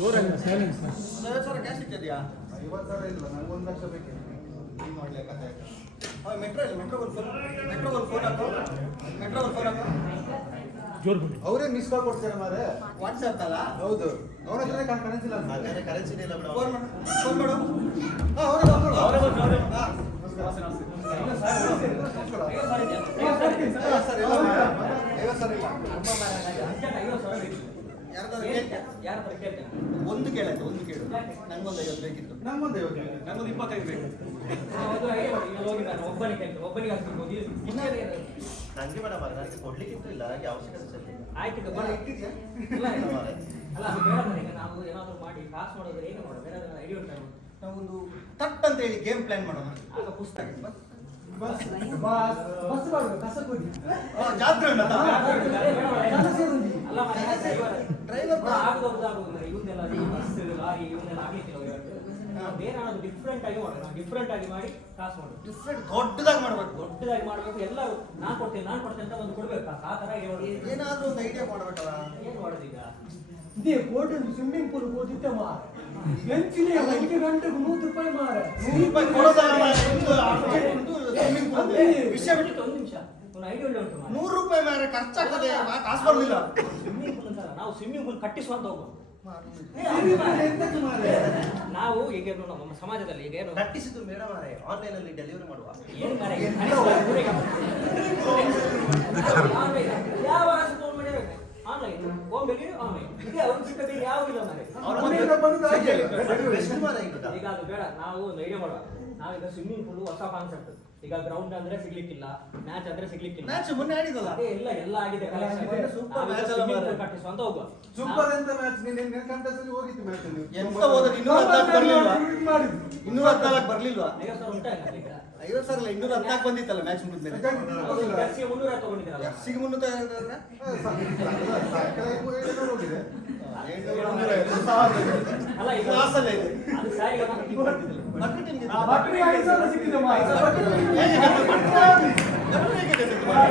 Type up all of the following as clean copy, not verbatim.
ಜೋರಾಗಿ silence. 50,000 cash ಇಟ್ಟಿದ್ಯಾ? 50,000 ಇಲ್ಲ, ನನಗೆ 1 ಲಕ್ಷ ಬೇಕು. ಏನು ಮಾಡಲಿ ಕತೆ? ಮೆಟ್ರೋಗೆ ಫೋನ್ ಹಾಕು. ಜೋರು ಅವರೇ ಮಿಸ್ ಕಾಲ್ ಕೊಡ್ತಾರೆ ಮಾರೆ. ವಾಟ್ಸ್ಆಪ್ ಅಲ್ಲ? ಹೌದು, ಅವರ ಹತ್ರ ಕರೆನ್ಸಿ ಇಲ್ಲ. ಕರೆನ್ಸಿ ಇಲ್ಲ ಬಿಡು. ಫೋನ್ ಮಾಡು. ಅವರೇ ಒಂದು ಕೇಳಾಯ್ತು, ಒಂದು ಕೇಳು. ನಂಗೊಂದು 50 ಬೇಕಿತ್ತು. ನಂಗೊಂದು 25 ಬೇಕು. ನಂಗೆ ಬೇಡ ಮಾರೆ, ನನಗೆ ಕೊಡ್ಲಿಕ್ಕಿತ್ತು ಇಲ್ಲ, ಹಾಗೆ ಅವಶ್ಯಕತೆ ಆಯ್ತು ಇಟ್ಟಿದ್ಯಾ? ಅಲ್ಲ ಅದು ಬೇಡ ನನಗೆ. ನಾವು ಏನಾದರೂ ಮಾಡಿ ಪಾಸ್ ಮಾಡೋದು ಹೇಗೆ ಮಾಡೋದು? ಬೇರೆ ಐಡಿಯಾ ಉಂಟು. ನಾವೊಂದು ತಟ್ ಅಂತ ಹೇಳಿ ಗೇಮ್ ಪ್ಲಾನ್ ಮಾಡೋಣ. ಆಗ ಪುಸ್ತಕ ಬಸ್ ಮಾಡುವ ಕಸ ಕೊಡಿ. ಜಾತ್ರೆ ಉಂಟಲ್ಲ? ಅಲ್ಲ ಡ್ರೈವರ್ ಆಗುದಿಲ್ಲ. ಇವನ್ನೆಲ್ಲ ಈ ಬಸ್ ಲಾರಿ ಇವನ್ನೆಲ್ಲ ಆಗ್ಲಿಕ್ಕಿಲ್ಲ. ಬೇರೆ ಏನಾದ್ರು ಡಿಫ್ರೆಂಟ್ ಆಗಿ ಮಾಡೋಣ. ಡಿಫ್ರೆಂಟ್ ಆಗಿ ಮಾಡಿ ಕಾಸು ಮಾಡೋದು. ಡಿಫ್ರೆಂಟ್ ದೊಡ್ಡದಾಗಿ ಮಾಡ್ಬೇಕು. ದೊಡ್ಡದಾಗಿ ಮಾಡ್ಬೇಕು. ಎಲ್ಲರೂ ನಾನ್ ಕೊಡ್ತೇನೆ ಅಂತ ಒಂದು ಕೊಡ್ಬೇಕು. ಆ ತರ ಏನಾದ್ರೂ ಒಂದು ಐಡಿಯಾ ಮಾಡ್ಬೇಕಲ್ಲ. ಏನ್ ಮಾಡೋದು ಈಗ? ಇದೇ ಕೋಟೆ ಸ್ವಿಮ್ಮಿಂಗ್ ಪೂಲ್ ಹೋದಿದ್ದೆ ಮಾರ. ಬೆಂಚಿನೇ 1 ಗಂಟೆಗೆ 100 ರೂಪಾಯಿ ಮಾರ. 100 ರೂಪಾಯಿ ಕೊಡೋದಲ್ಲ ಮಾರ್ರೆ. ಒಂದು ಅರ್ಜೆಂಟ್ ಉಂಟು, swimming pool ಇದೆ. ವಿಷಯ ಬಿಟ್ಟು ಒಂದು ನಿಮಿಷ, ಒಂದು ಐಡಿಯಾ ಉಂಟು. 100 ರೂಪಾಯಿ ಮಾರ್ರೆ ಖರ್ಚಾಗ್ತದೆ, ಕಾಸು ಬರುದಿಲ್ಲ. ಸ್ವಿಮ್ಮಿಂಗ್ ಪೂಲ್ ಅಂತಲ್ಲ, ನಾವು ಸ್ವಿಮ್ಮಿಂಗ್ ಪೂಲ್ ಕಟ್ಟಿಸುವಂತ ಹೋಗುವ. ಎಂತಕ್ಕೆ ಮಾರ್ರೆ? ನಾವು ಈಗ ನಮ್ಮ ಸಮಾಜದಲ್ಲಿ ಈಗ ಏನು ಕಟ್ಟಿಸಿದ್ದು ಬೇಡ ಮಾರೆ, ಆನ್ಲೈನ್ ಅಲ್ಲಿ ಡೆಲಿವರಿ ಮಾಡುವ. ಏನು ಮಾರ್ರೆ, ಯಾವ ಫೋನ್ ಮಾಡಿರಬೇಕು ಆನ್ಲೈನ್, ಹೋಮ್ ಡೆಲಿವರಿ ಆನ್ಲೈನ್. ಇದೆ ಅವ್ರು ಬಿಟ್ಟ ಬೇರೆ ಯಾವುದಿಲ್ಲ ಮಾರ್ರೆ. ಬೆಸ್ಟ್ ಮಾರೆ ಈಗ. ಈಗ ಅದು ಬೇಡ, ನಾವು ಒಂದು ಐಡಿಯಾ ಮಾಡುವ. ನಾವೀಗ ಸ್ವಿಮ್ಮಿಂಗ್ ಪೂಲ್ ಹೊಸ ಕಾನ್ಸೆಪ್ಟ್. ಈಗ ಗ್ರೌಂಡ್ ಅಂದ್ರೆ ಸಿಗ್ಲಿಕ್ಕಿಲ್ಲ, ಮ್ಯಾಚ್ ಅಂದ್ರೆ ಸಿಗ್ಲಿಕ್ಕಿಲ್ಲ. ಮ್ಯಾಚ್ ಮೊನ್ನೆ ಆಡಿದಲ್ಲ? ಅದೇ ಎಲ್ಲ ಆಗಿದೆ ಕಲೆಕ್ಷನ್. ಸೂಪರ್ ಮ್ಯಾಚ್ ಅಲ್ಲ ಮಾರ್ರೆ. ಕಟ್ಟಿಸುವಂತ ಹೋಗುವ. ಸೂಪರ್ ಅಂತ ಮ್ಯಾಚ್ ನಿನ್ನೆ ಕಂಟೆಸ್ಟ್ ಹೋಗಿತ್ತು ಮ್ಯಾಚ್ ಅಲ್ಲಿ. ಎಂತ ಹೋದ್ರೆ 214 ಬರ್ಲಿಲ್ವಾ? 214 ಬರ್ಲಿಲ್ವಾ? 50,000 ಉಂಟಾ ಈಗ? 50,000 ಇಲ್ಲ, 214 ಬಂದಿತ್ತಲ್ಲ ಮ್ಯಾಚ್ ಮುಗಿದ್ಮೇಲೆ. ಜರ್ಸಿಗೆ 300 ತಗೊಂಡಿದ್ದೀರಲ್ಲ? ಎಫ್ಸಿಗೆ 300 ಹೋಗಿದೆ. 700 ಅಲ್ಲ ಈಗ ಕ್ಲಾಸಲ್ಲೇ ಇದೆ. ಅದು ಸಾರಿಗೆ ಭಟ್ರು ಟೀಮ್ಗೆ ಆ ಭಟ್ರಿಗೆ 5,000 ಸಿಕ್ಕಿದೆ ಮಾರ. ಹೇಗೆ ಗೆದ್ದು ಭಟ್ರು? ಭಟ್ರು ಹೇಗೆ ಗೆದ್ದಿದ್ದು ಮಾರ್ರೆ?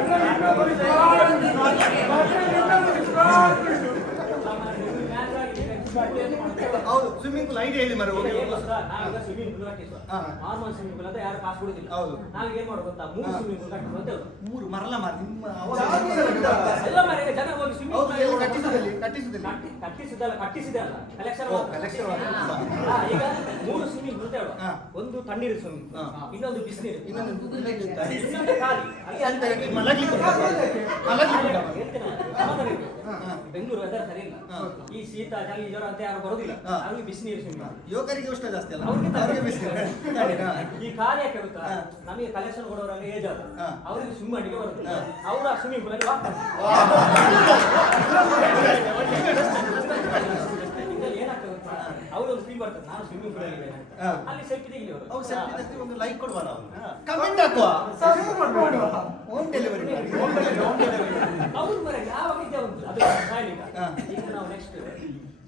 ಹೌದು, ಸ್ವಿಮ್ಮಿಂಗ್ ಪೂಲ್ ಐಡಿಯಾ ಹೇಳಿ ಮಾರ್ರೆ. ಹೋಗಿ ನಾವೀಗ ಸ್ವಿಮ್ಮಿಂಗ್ ಪೂಲ್ ಕಟ್ಟಿಸುವ. ಹಾ. ನಾರ್ಮಲ್ ಸ್ವಿಮ್ಮಿಂಗ್ ಪೂಲ್ ಅಂತ ಯಾರು ಪಾಸ್ ಕೊಡುದಿಲ್ಲ. ಹೌದು. ನಾವ್ ಏನ್ ಮಾಡೋದು ಗೊತ್ತಾ? 3 ಸ್ವಿಮ್ಮಿಂಗ್ ಪೂಲ್ ಕಟ್ಟಿಸುವ ಅಂತ ಹೇಳುದು. 3 ಮರಲ ಮಾರ್ರೆ. ನಿಮ್ಮ ಎಲ್ಲ ಮಾರ್ರೆ, ಈಗ ಜನ ಹೋಗಿ ಸ್ವಿಮ್ಮಿಂಗ್ ಹೌದು, ಎಲ್ಲ ಪೂಲ್ ಕಟ್ಟಿಸುದಲ್ಲಿ ಕಟ್ಟಿಸಿದೆ ಅಲ್ಲ, ಕಲೆಕ್ಷನ್ ಕಲೆಕ್ಷನ್ ಈಗ 3 ಸ್ವಿಮ್ಮಿಂಗ್ ಪೂಲ್ ಅಂತ ಹೇಳುವ. ಹಾ. ಒಂದು ತಣ್ಣೀರು ಸ್ವಿಮ್ಮಿಂಗ್, ಹಾ. ಇನ್ನೊಂದು ಬಿಸಿನೀರು, ಇನ್ನೊಂದು ಇನ್ನೊಂದು ಖಾಲಿ. ಅಲ್ಲಿ ಅಂತ ಮಲಗ್ಲಿಕ್ಕೆ ಉಂಟಾ? ಮಲಗ್ಲಿಕ್ಕೆ ಉಂಟಾ? ಹೇಳ್ತೇನೆ, ಸಮಾಧಾನ ಇರ್ಬೇಕು. ಹಾ. ಬೆಂಗಳೂರು ವೆದರ್ ಸರಿ ಇಲ್ಲ. ಹಾ. ಈ ಶೀತ ಚಳಿ ಜ್ವರ ಅಂತ ಯಾರು ಬರೋದಿಲ್ಲ. ಹಾ. ಅವ್ರಿಗೆ ಬಿಸಿನೀರು ಸ್ವಿಮ್ಮಿಂಗ್. ಯುವಕರಿಗೆ ಉಷ್ಣ ಜಾಸ್ತಿ ಅಲ್ಲ, ಅವ್ರಿಗೆ ಅವರಿಗೆ ಬಿಸಿ. ಈ ಖಾಲಿ ಯಾಕೆ ಗೊತ್ತಾ? ಹಾ. ನಮಗೆ ಕಲೆಕ್ಷನ್ ಕೊಡೋರಾಗ ಏಜ್ ಆದ, ಹಾ. ಅವರಿಗೆ ಸ್ವಿಮ್ ಮಾಡಿಗೆ ಬರುತ್ತೆ. ಹಾ. ಅವರ ಸ್ವಿಮ್ಮಿಂಗ್ ಪೂಲ್ ಅಲ್ಲಿ ಹೋಗ್ತಾರೆ. ಇದ್ರಲ್ಲಿ ಏನಾಗ್ತದೆ ಗೊತ್ತಾ? ಅವರೊಂದು ಫೀಲ್ ಬರ್ತದೆ, ನಾನು ಸ್ವಿಮ್ಮಿಂಗ್ ಪೂಲ್ ಅಲ್ಲಿ ಇದ್ದೇನೆ. ಹಾ. ಅಲ್ಲಿ ಸೆಲ್ಫಿ ತೆಗಿಲಿ ಅವರು. ಅವು ಸೆಲ್ಫಿ ತೆಗೆದು ಒಂದು ಲೈಕ್ ಕೊಡುವ ನಾವು. ಕಮೆಂಟ್ ಹಾಕುವ. ಮಾಡುವ. ಹೋಮ್ ಡೆಲಿವರಿ ಮಾಡಿ. ಅವ್ರು ಬರೋ ಯಾವ ವಿದ್ಯೆ ಉಂಟು ಅದು ಸಾಯ್ಲಿಲ್ಲ. ಹಾ. ಈಗ ನಾವು ನೆಕ್ಸ್ಟ್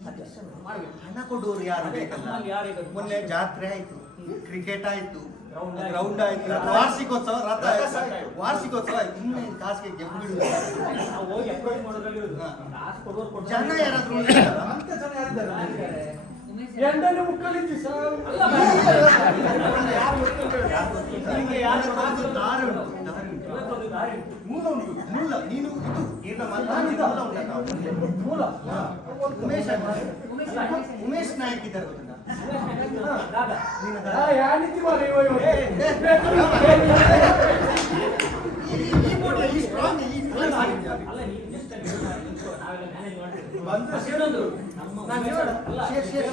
ಸಜೆಷನ್ ಮಾಡ್ಬೇಕು. ಹಣ ಕೊಡುವವರು ಯಾರು ಅದೇ, ಬೇಕಲ್ಲ? ನಮ್ಮಲ್ಲಿ ಯಾರು ಈಗ ಮೊನ್ನೆ ಜಾತ್ರೆ ಆಯ್ತು, ಕ್ರಿಕೆಟ್ ಆಯ್ತು, Ground ಆಯ್ತು. ಗ್ರೌಂಡ್ ಆಯ್ತು, ವಾರ್ಷಿಕೋತ್ಸವ, ರಥ ಆಯ್ತು, ವಾರ್ಷಿಕೋತ್ಸವ ಆಯ್ತು. ಇನ್ನು ಕಾಸಿಗೆ ಗೆದ್ದು ನಾವು ಹೋಗಿ ಅಪ್ರೋಚ್ ಮಾಡೋದ್ರಲ್ಲಿ ಇರೋದು. ಹಾ. ಕಾಸು ಕೊಡೋರು ಕೊಡ್ತಾರೆ. ಜನ ಯಾರಾದ್ರೂ ಇದ್ದಾರಾ? ಅಂತ ಜನ ಯಾರಿದ್ದಾರೆ? ಯಾರಿದ್ದಾರೆ? ಎಂಡನೇ ಮುಕ್ಕಲಿದ್ದು ಸರ್. ಅಲ್ಲ, ನಿಮಗೆ ಯಾರು ಮಾತು ದಾರಿ ಉಂಟು, ದಾರಿ ಉಂಟು. ಇವತ್ತೊಂದು ದಾರಿ ಉಂಟು. ಮೂಲ ಉಂಟು, ಮೂಲ. ನೀನು ಇದು ಇಲ್ಲ ಮಲ್ಲ ಮೂಲ. ಉಮೇಶ್ ನಾಯಕ್ ಇದ್ದಾರೆ ಗೊತ್ತುಂಟಾ? ದಾದಾ. ನಿನ್ನ ಆ ಯಾನಿತಿ ಮಾರ ಇವ ಇವ. ಈ ಬೋರ್ಡ್ ಈ ಸ್ಟ್ರಾಂಗ್ ಈ ಪ್ಲೇಸ್ ಆಗಿದೆಯಾ? ಅಲ್ಲ, ನೀವು just ಅಲ್ಲಿ ನಿಂತ್ಕೊ, ನಾವೆಲ್ಲ manage ಮಾಡ್ತೀವಿ. ಬಂದ್ರೆ ಮತ್ತೆ ಇನ್ನೊಂದು, ನಮ್ಮ ನಾನು ಹೇಳೋಣ. ಅಲ್ಲ, ಶೇರ್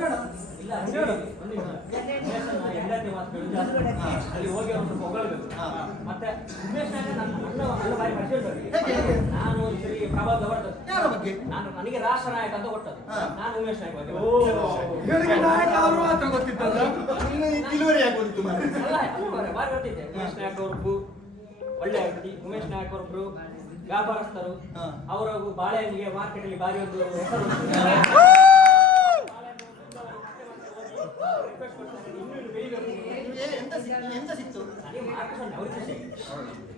ಬೇಡ. ಇಲ್ಲ, ಹೇಳು. ಒಂದು ನಿಮಿಷ. ಉಮೇಶನ್ನ ಹೆಂಡತಿ ಮಾತು ಕೇಳು ಜಾಸ್ತಿ. ಹಾ. ಅಲ್ಲಿ ಹೋಗಿ ಅವ್ರು ಸ್ವಲ್ಪ ಹೊಗಳ್ಬೇಕು. ಹಾ. ಮತ್ತೆ ಉಮೇಶ್ ನಾಯಕ ನನ್ನ ಬಾರಿ ಪರಿಚಯ. ಹೇಗೆ? ನಾನು ಈ ಸರಿ ಪ್ರಭಾವ ಹೊರಟದ್ದು. ಯಾರ ಬಗ್ಗೆ? ನನಗೆ ರಾಷ್ಟ್ರ ನಾಯಕ ಅಂತ ಕೊಟ್ಟದ್ದು. ಹಾ. ನಾನು ಉಮೇಶ್ ನಾಯಕ ಬಗ್ಗೆ. ಇವರಿಗೆ ನಾಯಕ ಅವರು ಮಾತ್ರ ಗೊತ್ತಿದ್ದಲ್ಲ. ಇನ್ನು ಡೆಲಿವರಿ ಆಗೋದಿತ್ತು ಮಾರ್ರೆ. ಅಲ್ಲ, ಅಲ್ಲ, ಬಾರಿ ಗೊತ್ತಿದೆ. ಉಮೇಶ್ ನಾಯಕ್ ಅವ್ರೊಬ್ರು ಒಳ್ಳೆ ವ್ಯಕ್ತಿ. ಉಮೇಶ್ ನಾಯಕ್ ಅವ್ರೊಬ್ರು ವ್ಯಾಪಾರಸ್ಥರು. ಹಾ. ಅವರ ಬಾಳೆಹಣ್ಣಿಗೆ ಮಾರ್ಕೆಟ್ ಅಲ್ಲಿ ಭಾರಿ ಒಂದು ಹೆಸರು ಉಂಟು. ರಿಕ್ವೆಸ್ಟ್ ಕೊಡ್ತಾರೆ, ಇನ್ನೂ ಬೆಳಿಬೇಕು. ಎಂತ ಸಿಕ್ತು? ನನಗೆ ಮಾರ್ಕೆಟ್ ಅವ್ರಿಗೆ ಖುಷಿ.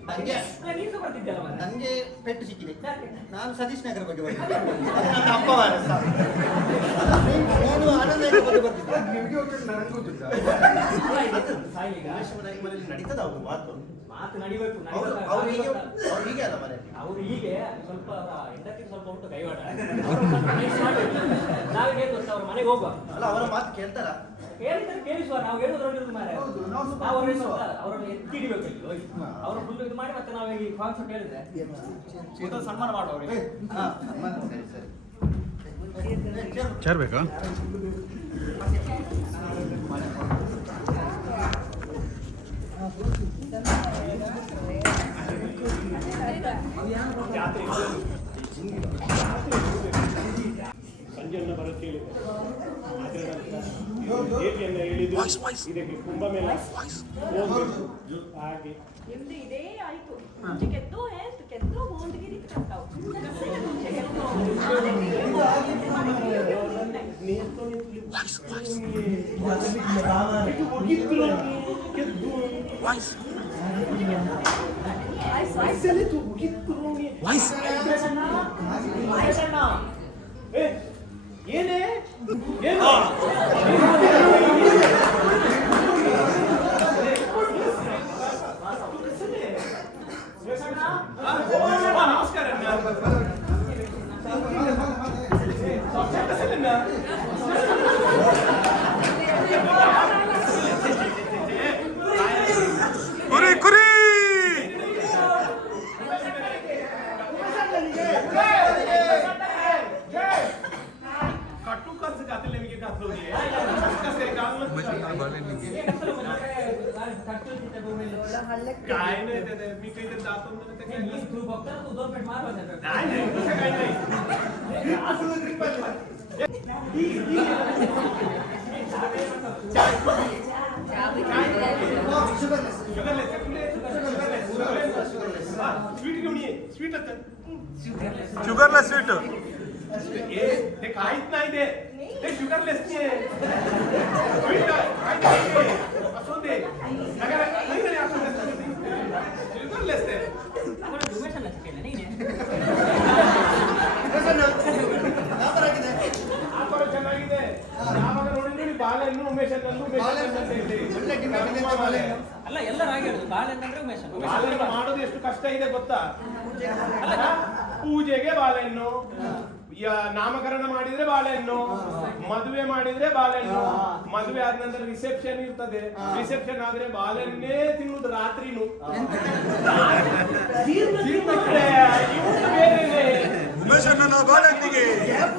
ನಂಗೆ ನೀನು ಸಹ ಬರ್ತಿದ್ದಲ್ಲ ಮಾರ್ರೆ. ನಂಗೆ ಪೆಟ್ಟು ಸಿಕ್ಕಿದೆ. ಯಾಕೆ? ನಾನು ಸತೀಶ್ ನಗರ ಬಗ್ಗೆ ಬರ್ತಿದ್ದೆ. ಅದು ನನ್ನ ಅಪ್ಪ ಮಾರ್ರೆ ಸಾಕು. ನೀನು ಆನಂದ ನಗರ ಬಗ್ಗೆ ಬರ್ತಿದ್ದೆ. ನಿಮ್ಗೆ ಗೊತ್ತಿಲ್ಲ, ನನಗೆ ಗೊತ್ತಿಲ್ಲ. ಅಲ್ಲ, ಇದು ಸಾಯಿ ಈಗ. ಮನೆಯಲ್ಲಿ ನಡೀತದ ಅವ್ರು ಮಾತು ಮಾತು ನಡಿಬೇಕು ಅವ್ರು ಹೀಗೆ ಅಲ್ಲ ಮನೆಯಲ್ಲಿ. ಅವರು ಹೀಗೆ ಸ್ವಲ್ಪ ಹೆಂಡತಿ ಸ್ವಲ್ಪ ಉಂಟು ಕೈವಾಡ ನಾವೇನು ಗೊತ್ತಾ ಅವ್ರ ಮನೆಗೆ ಹೋಗುವ ಅಲ್ಲ ಅವರ ಮಾತು ಕೇಳ್ತಾರ. ಕೇಳಿದ್ರೆ ಕೇಳಿಸುವ ನಾವು ಹೇಳೋದ್ರಲ್ಲಿ ಮಾರೆ ಹೌದು, ನಾವು ಸ್ವಲ್ಪ ನಾವು ಅವ್ರನ್ನ ಕೇಳಿಸುವ. ಅವ್ರನ್ನ ಎತ್ತಿಡಿಬೇಕು ಇಲ್ಲಿ ಹೋಗಿ ಅವ್ರ ಫುಲ್ ಇದು ಮಾಡಿ ಮತ್ತೆ ನಾವು ಈ ಕಾನ್ಸೆಪ್ಟ್ ಹೇಳಿದ್ರೆ ಮೊದಲು ಸನ್ಮಾನ ಮಾಡುವ ಅವರಿಗೆ ಹಾ, ಸರಿ ಸರಿ. ಚೇರ್ ಬೇಕಾ? ಸಂಜೆಯನ್ನು ಬರುತ್ತೆ ಹೇಳಿದ್ರು ಹೇಳಿದ್ರು ಇದಕ್ಕೆ ಕುಂಭಮೇಳ ಹೋಗ್ಬೇಕು ಹಾಗೆ ನಿಮ್ದು ಇದೇ ಆಯ್ತು ಮುಂಚೆ ಕೆತ್ತೋ ಹೇಳ್ತು ಕೆತ್ತೋ ಬೋಂಡ್ಗಿರಿ ಕಟ್ಟಾವು ಏನೇ ಏನು ಕುರಿ ಕುರಿ कट्टू कस घातले मी घातलो काय नाही ते मी काहीतरी जातो तू बघता तू 2 पेट मार नाही तसं काही नाही स्वीट घेऊन ये स्वीट शुगरला स्वीट ते काहीच नाही ते शुगरलेस नाही स्वीट असो दे शुगरलेस ते ಚೆನ್ನಾಗಿದೆ ಯಾವಾಗ ನೋಡಿದ್ರೆ ಬಾಳೆಹಣ್ಣು ಉಮೇಶನ್ನು ಒಳ್ಳೆ ಡಿಮ್ಯಾಂಡ್ ಇದೆ ಬಾಳೆಹಣ್ಣು. ಅಲ್ಲ ಎಲ್ಲರೂ ಹಾಗೆ ಹೇಳುದು ಬಾಳೆಹಣ್ಣು ಅಂದ್ರೆ ಉಮೇಶ ಬಾಳೆಹಣ್ಣು ಮಾಡೋದು ಎಷ್ಟು ಕಷ್ಟ ಇದೆ ಗೊತ್ತಾ? ಪೂಜೆಗೆ ಬಾಳೆಹಣ್ಣು, ನಾಮಕರಣ ಮಾಡಿದ್ರೆ ಬಾಳೆಹಣ್ಣು, ಮದುವೆ ಮಾಡಿದ್ರೆ ಬಾಳೆಹಣ್ಣು, ಮದುವೆ ಆದ ನಂತರ ರಿಸೆಪ್ಷನ್ ಇರ್ತದೆ, ರಿಸೆಪ್ಷನ್ ಆದ್ರೆ ಬಾಳೆಹಣ್ಣೇ ತಿನ್ನುದು ರಾತ್ರಿನು. ಉಮೇಶ್ ಅಣ್ಣನ ಬಾಳೆಹಣ್ಣಿಗೆ ಗ್ಯಾಪ್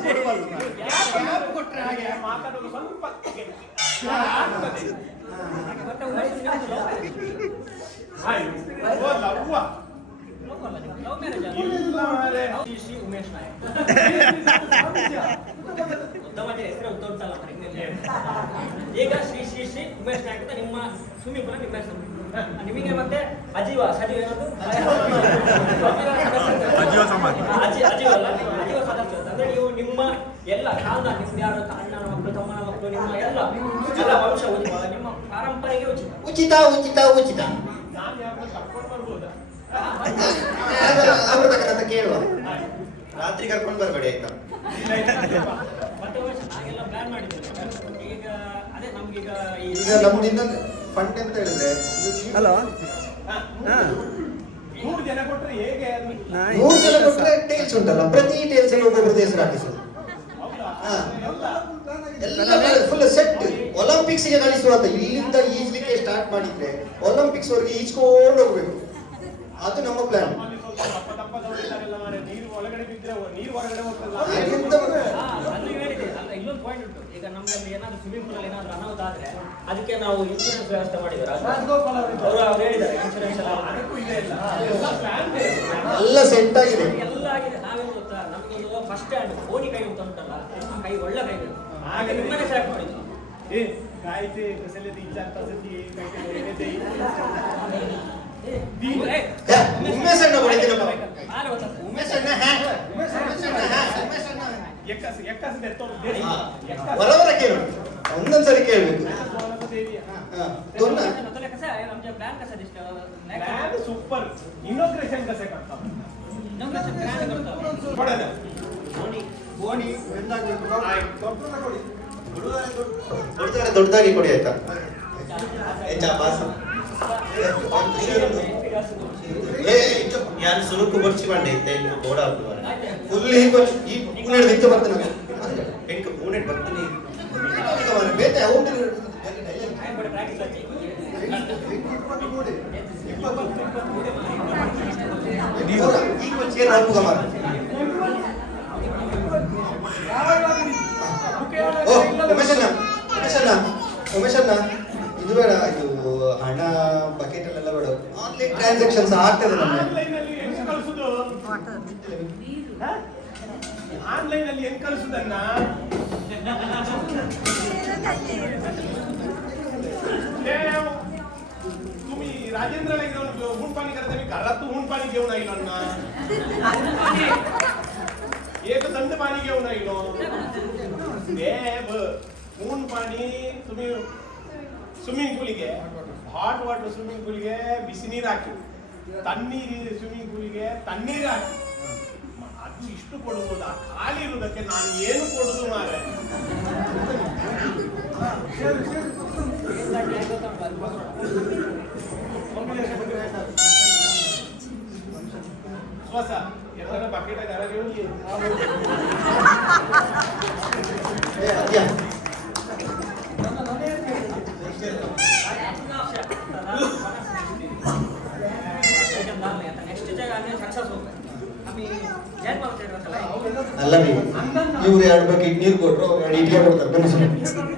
ಕೊಟ್ರೆ ಹಾಗೆ. ಮಾತಾಡೋದು ಸ್ವಲ್ಪ ಮತ್ತೆ ಉಮೇಶ ಲವ್ವ ಲವ್ ಮ್ಯಾರೇಜ್ ಇಲ್ಲ ಮಾರ್ರೆ. ಶ್ರೀ ಉಮೇಶ್ ನಾಯಕ್ ಉದ್ದಮಟ್ಟೆ ಹೆಸರು ತೋರಿಸಲ್ಲ ಈಗ ಶ್ರೀ ಶ್ರೀ ಶ್ರೀ ಉಮೇಶ್ ನಾಯಕ್ ಅಂತ ನಿಮ್ಮ ಸ್ವಿಮ್ಮಿಂಗ್ ಪೂಲ್ ನಿಮ್ಮ ಹೆಸರು ನಿಮಗೆ ಮತ್ತೆ ಅಜೀವ ಸಜೀವ ಏನದು ಅಜೀವ ಸಮಾಜ ಅಜೀವ ಅಲ್ಲ ಅಜೀವ ಸದಸ್ಯ ಅಂದ್ರೆ ನೀವು ನಿಮ್ಮ ಎಲ್ಲ ಕಾಲದ ನಿಮ್ದು ಯಾರು ಅಣ್ಣನ ಮಕ್ಕಳು ತಮ್ಮನ ಮಕ್ಕಳು ನಿಮ್ಮ ಎಲ್ಲ ವಂಶ ನಿಮ್ಮ ಪಾರಂಪರೆಗೆ ಉಚಿತ ಉಚಿತ ಉಚಿತ ಉಚಿತ. ನಾನು ಯಾರನ್ನ ಕರ್ಕೊಂಡು ಬರ್ಬೋದಾ? ಅವ್ರ ಬಗ್ಗೆ ಕೇಳುವ. ರಾತ್ರಿ ಕರ್ಕೊಂಡು ಬರಬೇಡಿ ಆಯ್ತಾ? ಮತ್ತೆ ನಾಗೆಲ್ಲ ಪ್ಲಾನ್ ಮಾಡಿದ್ದೇವೆ ಈಗ ಅದೇ ನಮ್ಗೀಗ ಈಗ ನಮ್ದು ಇನ್ನೊಂದು ಫಂಡ್ ಅಂತ ಹೇಳಿದ್ರೆ ಹಲೋ 3 ಜನ ಕೊಟ್ರೆ ಹೇಗೆ? 3 ಜನ ಕೊಟ್ರೆ ಟೇಲ್ಸ್ ಉಂಟಲ್ಲ, ಪ್ರತಿ ಟೇಲ್ಸ್ ಅಲ್ಲಿ ಒಬ್ಬೊಬ್ಬರು ಹೆಸರು ಹಾಕಿಸೋದು. ಎಲ್ಲ ಫುಲ್ ಸೆಟ್ ಒಲಿಂಪಿಕ್ಸ್ ಗೆ ಕಳಿಸುವಂತ ಇಲ್ಲಿಂದ ಈಜ್ಲಿಕ್ಕೆ ಸ್ಟಾರ್ಟ್ ಮಾಡಿದ್ರೆ ಒಲಿಂಪಿಕ್ಸ್ ವರೆಗೆ ಈಜ್ಕೊಂಡು ಹೋಗ್ಬೇಕು. ಅದು ನಮ್ಮ ಪ್ಲಾನ್. ನಮ್ಮಲ್ಲಿ ಸ್ವಲ್ಪ ದಪ್ಪ ದಪ್ಪದವರು ಇದ್ದಾರೆಲ್ಲ ಮಾರ್ರೆ. ನೀರು ಒಳಗಡೆ ಬಿದ್ರೆ ನೀರು ಹೊರಗಡೆ ಹೋಗ್ತಲ್ಲ. ಅಲ್ಲಿ ಹೇಳಿದೆ ಅಲ್ಲ ಇನ್ನೊಂದು ಪಾಯಿಂಟ್ ಉಂಟು. ಈಗ ನಮ್ಮಲ್ಲಿ ಏನಾದ್ರು ಸ್ವಿಮ್ಮಿಂಗ್ ಪೂಲ್ ಅಲ್ಲಿ ಏನಾದ್ರು ಅನಾಹುತ ಆದ್ರೆ ಅದಕ್ಕೆ ನಾವು ಇನ್ಶೂರೆನ್ಸ್ ವ್ಯವಸ್ಥೆ ಮಾಡಿದ್ದೇವೆ. ಅವರು ಹೇಳಿದ್ದಾರೆ ಇನ್ಶೂರೆನ್ಸ್ ಎಲ್ಲ ಅದಕ್ಕೂ ಇದೆ ಇಲ್ಲ ಎಲ್ಲ ಪ್ಲಾನ್ ಇದೆ. ಎಲ್ಲ ಸೆಟ್ ಆಗಿದೆ. ಎಲ್ಲ ಆಗಿದೆ. ನಾವೇನು ಗೊತ್ತಾ ನಮ್ಗೊಂದು ಫಸ್ಟ್ ಹ್ಯಾಂಡ್ ಓಣಿ ಕೈ ಅಂತ ಉಂಟಲ್ಲ ಆ ಕೈ ಒಳ್ಳೆ ಕೈ ಬೇಕು. ಆಗ ನಿಮ್ಮನೆ ಸೆಲೆಕ್ಟ್ ಮಾಡಿದ್ದು ए काय ते कसले 3-4 तासाची काय ते ಉಮೇಶ್ ಅಣ್ಣ ಹೊಡಿತೀರಪ್ಪ. ಆಲೆ ಗೊತ್ತಾ ಉಮೇಶ್ ಅಣ್ಣ ಉಮೇಶ್ ಅಣ್ಣ एकाच देतो ಬರೋಬರ ಕೇಳು, ಒಂದೊಂದ್ಸರಿ ಕೇಳ್ಬೇಕು. देवी दोन ना कसं आहे आमचे प्लॅन कसा दिसतो प्लॅन सुपर इनॉग्रेशन कसे करतात पडलं ಗೋಣಿ ಬೆಂದಾಗ್ಬೇಕು ದೊಡ್ಡದನ್ನ ಕೊಡಿ ದೊಡ್ಡದಾಗಿ ಕೊಡಿ ಆಯ್ತಾ ಹೆಚ್ಚಾ ಪಾಸ್ ಯಾರು ಸುರುಕು ಬರ್ಚಿ ಬಂಡೆ ಇತ್ತ ಇನ್ನು ಗೋಡ ಆಗ್ತದೆ ಫುಲ್ ಈ ಪೂನೆಡ್ ನಿಂತು ಬರ್ತಾನೆ ಹೆಂಗೆ ಮೂನೆಟ್ ಬರ್ತೀನಿ ಬೇತೆ ಔಟ್ ಈಗ ಒಂದು ಚೇರ್ ಹಾಕುಗ ಮಾರ ಓ ಉಮೇಶಣ್ಣ ಇದು ಬೇಡ ಇದು ಹಣ ಬಕೆಟ್ ಅಲ್ಲೆಲ್ಲ ಬೇಡ ಆನ್ಲೈನ್ ಟ್ರಾನ್ಸಾಕ್ಷನ್ಸ್ ಆಗ್ತದೆ ನಮಗೆ ಆನ್ಲೈನ್ ಅಲ್ಲಿ ಹೆಂಗ್ ಕಳಿಸುದು ಆನ್ಲೈನ್ ಅಲ್ಲಿ ಹೆಂಗ್ ಕಳಿಸುದನ್ನ तुम्ही राजेंद्रला घेऊन ऊन पाणी करता मी घरात तू ऊन पाणी घेऊन आईलो ना एक थंड पाणी घेऊन आईलो ऊन पाणी तुम्ही स्विमिंग पूलिಗೆ ಹಾಟ್ ವಾಟರ್ ಸ್ವಿಮ್ಮಿಂಗ್ ಪೂಲ್ಗೆ ಬಿಸಿ ನೀರು ಹಾಕಿ ತಣ್ಣೀರು ಸ್ವಿಮ್ಮಿಂಗ್ ಪೂಲ್ಗೆ ತಣ್ಣೀರು ಹಾಕಿ ಅದು ಇಷ್ಟು ಕೊಡುವುದು ಆ ಖಾಲಿ ಇರುವುದಕ್ಕೆ ನಾನು ಏನು ಕೊಡುದು ಮಾರೆ स्वस एखादा बाकेट घरा घेऊन ये नेक्स्ट जगह सक्सेस होगा आम्ही जैन पावसाळ्यात ಅಲ್ಲ ನೀವು ಇವ್ರು 2 ಬಕೆಟ್ ನೀರು ಕೊಟ್ಟರು 2 ಇಡ್ಲಿ ಕೊಡ್ತಾರೆ ಬನ್ನಿ